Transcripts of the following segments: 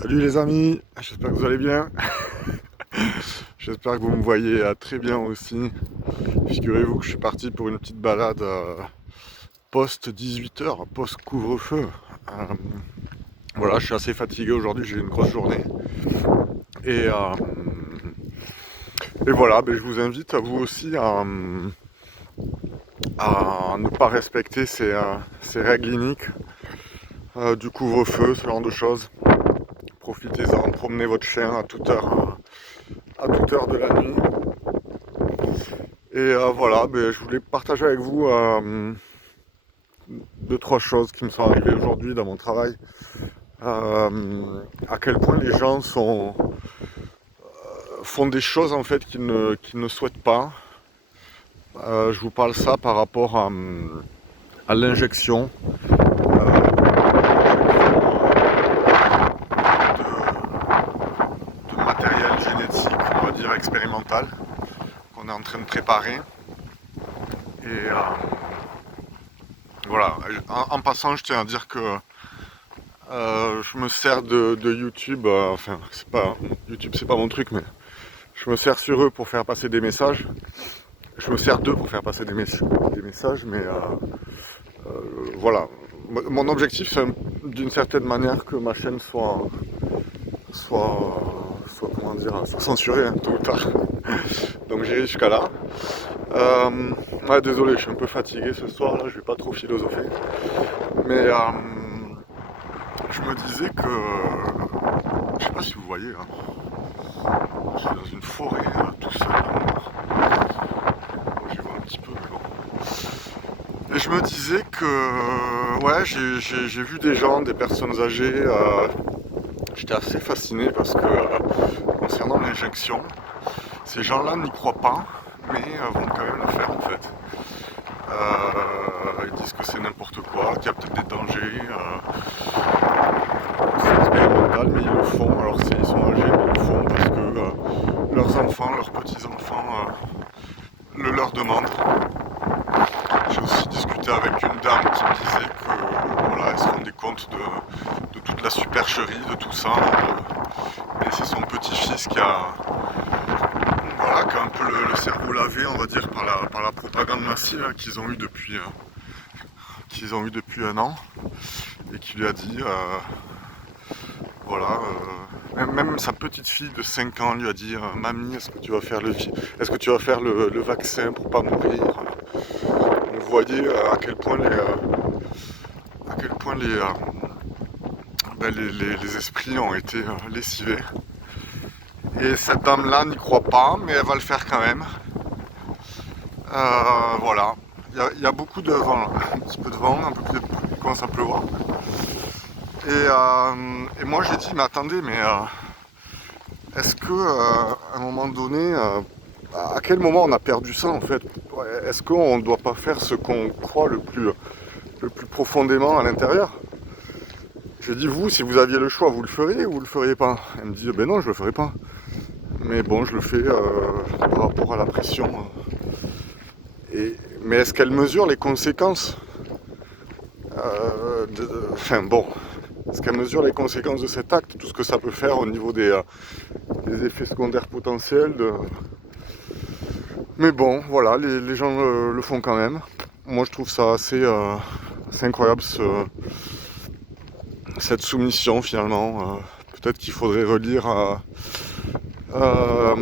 Salut les amis, j'espère que vous allez bien. J'espère que vous me voyez très bien aussi. Figurez-vous que je suis parti pour une petite balade post 18h, post couvre-feu. Euh, voilà, je suis assez fatigué aujourd'hui, j'ai eu une grosse journée. Et, euh, et voilà, je vous invite à vous aussi à ne pas respecter ces règles iniques du couvre-feu, ce genre de choses. Profitez-en, promenez votre chien à toute heure de la nuit. Et voilà, je voulais partager avec vous deux, trois choses qui me sont arrivées aujourd'hui dans mon travail. À quel point les gens font des choses en fait qu'ils ne souhaitent pas. Je vous parle ça par rapport à l'injection de matériel génétique, on va dire expérimental, qu'on est en train de préparer. Et voilà, en passant, je tiens à dire que je me sers de YouTube, enfin, YouTube, c'est pas mon truc, mais je me sers sur eux pour faire passer des messages. Je me sers d'eux pour faire passer des messages, mais voilà. Mon objectif, c'est d'une certaine manière que ma chaîne comment dire, soit censurée, hein, tôt ou tard. Donc j'irai jusqu'à là. Ouais, désolé, je suis un peu fatigué ce soir, là, je vais pas trop philosopher. Mais je me disais que, je sais pas si vous voyez, hein, je suis dans une forêt, tout seul. Je vois un petit peu, mais bon. Et je me disais que, ouais, j'ai vu des gens, des personnes âgées. J'étais assez fasciné parce que, concernant l'injection, ces gens-là n'y croient pas, mais vont quand même le faire en fait. Ils disent que c'est n'importe quoi, qu'il y a peut-être des dangers. C'est expérimental, mais ils le font. Alors ils sont âgés, mais ils le font parce que leurs enfants, leurs petits-enfants le leur demandent. J'ai aussi discuté avec une dame qui me disait que voilà, elle se rendait compte de toute la supercherie de tout ça. Et c'est son petit-fils qui a un peu le cerveau lavé, on va dire, par la propagande massive qu'ils ont eu depuis un an, et qui lui a dit voilà, même sa petite fille de 5 ans lui a dit mamie, est-ce que tu vas faire le vaccin pour pas mourir. Vous voyez à quel point les esprits ont été lessivés. Et cette dame-là n'y croit pas, mais elle va le faire quand même. Voilà. Il y a beaucoup de vent, là. Un petit peu de vent, un peu plus il commence à pleuvoir. Et moi j'ai dit, mais attendez, mais est-ce que à un moment donné, à quel moment on a perdu ça en fait? Est-ce qu'on ne doit pas faire ce qu'on croit le plus profondément à l'intérieur? J'ai dit, vous, si vous aviez le choix, vous le feriez ou vous le feriez pas? Elle me dit, ben non, je le ferai pas. Mais bon, je le fais par rapport à la pression. Mais est-ce qu'elle mesure les conséquences enfin bon, est-ce qu'elle mesure les conséquences de cet acte, tout ce que ça peut faire au niveau des effets secondaires potentiels Mais bon, voilà, les gens le font quand même. Moi, je trouve ça assez incroyable, cette soumission, finalement. Peut-être qu'il faudrait relire La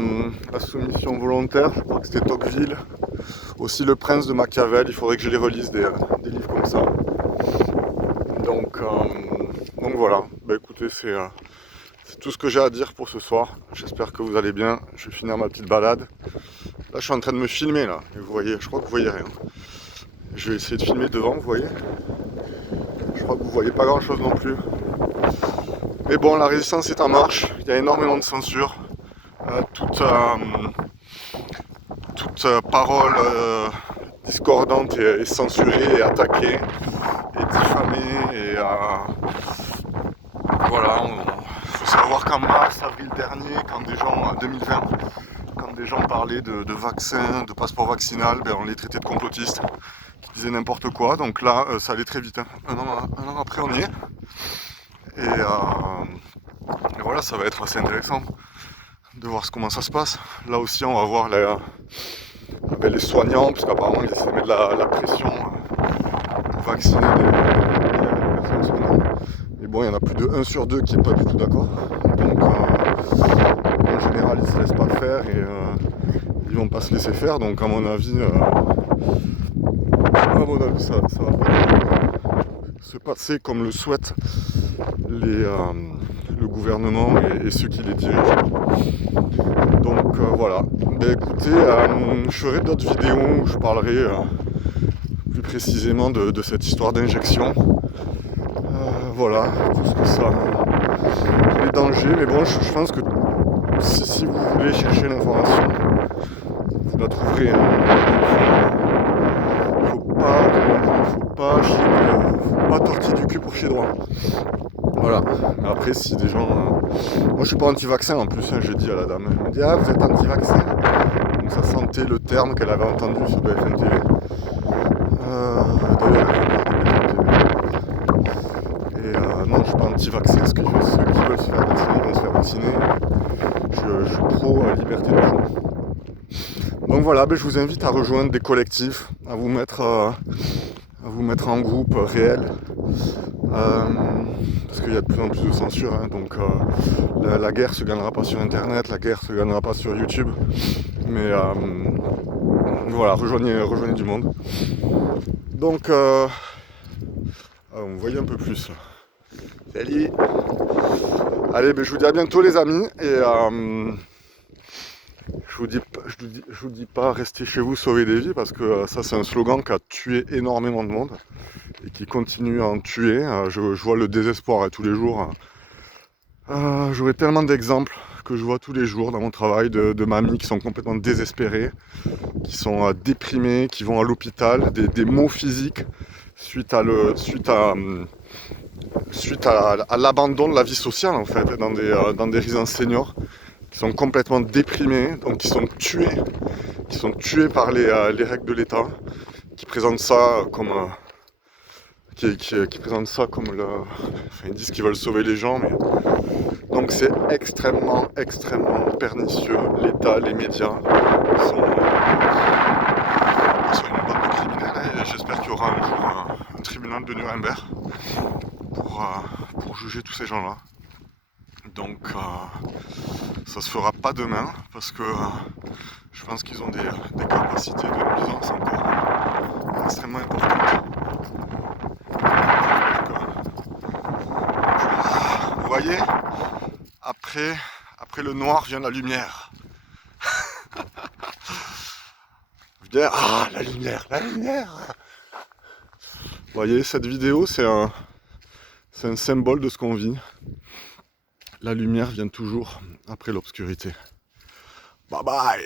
soumission volontaire, je crois que c'était Tocqueville. Aussi Le Prince de Machiavel, il faudrait que je les relise, des livres comme ça. Donc voilà, écoutez, c'est tout ce que j'ai à dire pour ce soir. J'espère que vous allez bien. Je vais finir ma petite balade. Là, je suis en train de me filmer, là. Et vous voyez, je crois que vous voyez rien. Je vais essayer de filmer devant, vous voyez. Je crois que vous voyez pas grand-chose non plus. Mais bon, la résistance est en marche. Il y a énormément de censure. Toute parole discordante est censurée et attaquée et diffamée. Et voilà, il faut savoir qu'en mars, avril dernier, quand des gens, en 2020, quand des gens parlaient de vaccins, de passeport vaccinal, on les traitait de complotistes, qui disaient n'importe quoi. Donc là, ça allait très vite. Hein. Un an après, on y est. Et voilà, ça va être assez intéressant de voir comment ça se passe. Là aussi, on va voir les soignants, parce qu'apparemment, ils essaient de mettre la pression pour vacciner les personnes soignantes. Mais bon, il y en a plus de 1 sur 2 qui n'est pas du tout d'accord. Donc, en général, ils ne se laissent pas faire et ils vont pas se laisser faire. Donc, à mon avis, ça va pas se passer comme le souhaitent le gouvernement et ceux qui les dirigent. Donc voilà. Ben, écoutez, je ferai d'autres vidéos où je parlerai plus précisément de cette histoire d'injection. Voilà, tout ce que ça, tous les dangers. Mais bon, je pense que si vous voulez chercher l'information, vous la trouverez. Faut pas tortiller du cul pour chier droit. Voilà. Après, si des gens... Moi, je suis pas anti-vaccin en plus, hein, j'ai dit à la dame. Elle me dit, ah, vous êtes anti-vaccin. Donc ça sentait le terme qu'elle avait entendu sur BFM TV. D'ailleurs, non, je suis pas anti-vaccin. Ceux qui veulent se faire vacciner vont se faire vacciner. Je suis pro-liberté de choix. Donc voilà, ben, je vous invite à rejoindre des collectifs, à vous mettre en groupe réel. Parce qu'il y a de plus en plus de censure, hein, donc la guerre se gagnera pas sur internet, la guerre se gagnera pas sur YouTube, mais voilà, rejoignez du monde. Donc vous voyez un peu plus là. Salut. Allez, ben, je vous dis à bientôt les amis, et je vous dis pas restez chez vous, sauver des vies, parce que ça c'est un slogan qui a tué énormément de monde et qui continue à en tuer. Je vois le désespoir tous les jours. J'aurais tellement d'exemples que je vois tous les jours dans mon travail de mamies qui sont complètement désespérées, qui sont déprimées, qui vont à l'hôpital, des maux physiques suite à l'abandon de la vie sociale en fait, dans des résidences seniors, qui sont complètement déprimés, donc qui sont tués par les règles de l'État, qui présentent ça comme ils disent qu'ils veulent sauver les gens, mais donc c'est extrêmement pernicieux. L'État, les médias sont une bande de criminels, et j'espère qu'il y aura un jour un tribunal de Nuremberg pour juger tous ces gens-là. Donc ça se fera pas demain, parce que je pense qu'ils ont des capacités de nuisance encore extrêmement importantes. Vous voyez, après le noir vient la lumière. Ah, la lumière. Vous voyez, cette vidéo, c'est un symbole de ce qu'on vit. La lumière vient toujours après l'obscurité. Bye bye.